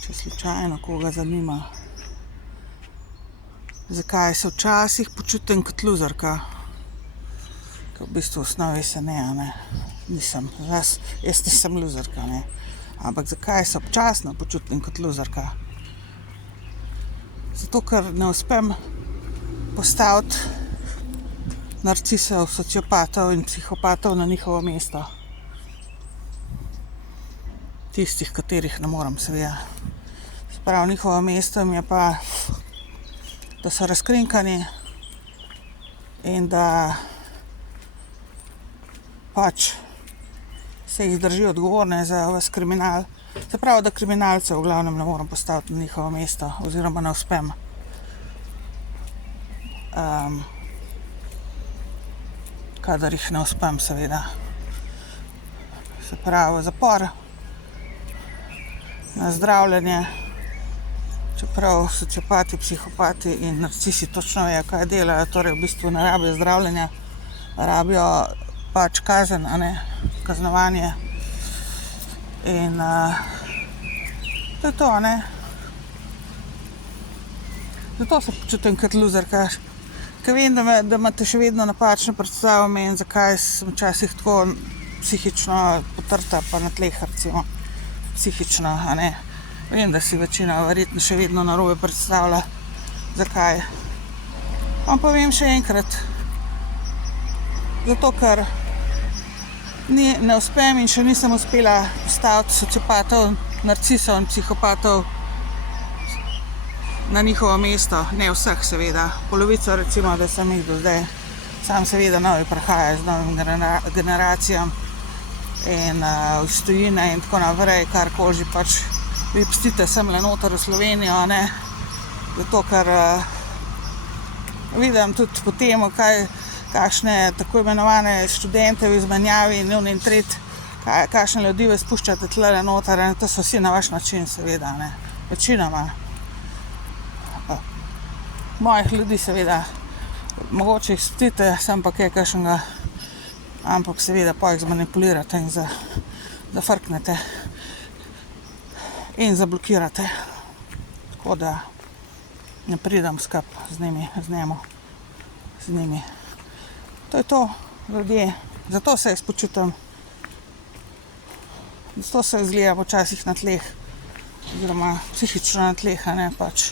če slučajno koga zanima, zakaj se včasih počutim kot luzerka, ker v bistvu v osnovi se ne, nisem, jaz nisem luzerka, ne, ampak zakaj se občasno počutim kot luzerka? Zato, ker ne uspem postaviti narcisov, sociopatov in psihopatov na njihovo mesto. Tistih, katerih ne morem, seveda. Se pravi, njihovo mesto mi je pa, da so razkrinkani in da pač se jih drži odgovorne za ves kriminal. Se pravi, da kriminalcev v glavnem ne morem postaviti na njihovo mesto oziroma ne uspem. Kadar jih ne uspem, seveda. Se pravi, zapor, na zdravljenje, čeprav sociopati, psihopati in narcisi točno vejo, kaj delajo, torej v bistvu ne rabijo zdravljenja, rabijo pač kazen, kaznovanje. In to je to, Zato se počutim kot luzerka, ker vem, da imate še vedno napačno predstavo o meni, zakaj sem včasih tako psihično potrta, pa na tleh, recimo, psihično, Vem, da si večina verjetno še vedno narobe predstavlja, zakaj. Vam povem še enkrat, zato ker ne uspem in še nisem uspela postaviti sociopatov, narcisov in psihopatov na njihovo mesto. Ne vseh, seveda. Polovico, recimo, da sem jih do zdaj. Sam seveda novi prihajajo z novim generacijam in iz tujine in tako naprej, karkoli že pač vi pustite semle noter v Slovenijo, zato ker vidim tudi po tem, kakšne tako imenovane študente v izmenjavi in tretj, kakšne ljudi vi spuščate tlele noter, to so vsi na vaš način, seveda, večinoma. Mojih ljudi, seveda, mogoče jih spustite, sem pa kaj kakšnega, ampak seveda pa jih zmanipulirate in zafrknete in zablokirate. Tako da ne pridem skup z njimi. To je to, ljudje. Zato se jaz počutim. Zato se izgledam včasih na tleh, oziroma psihično na tleh, pač.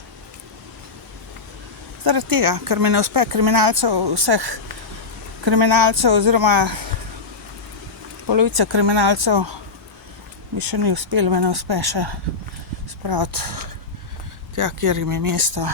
Zaradi tega, ker mi ne uspe vseh kriminalcev oziroma polovica kriminalcev mi še ni uspelo, me ne uspe še spraviti tja, kjer jim je mesto.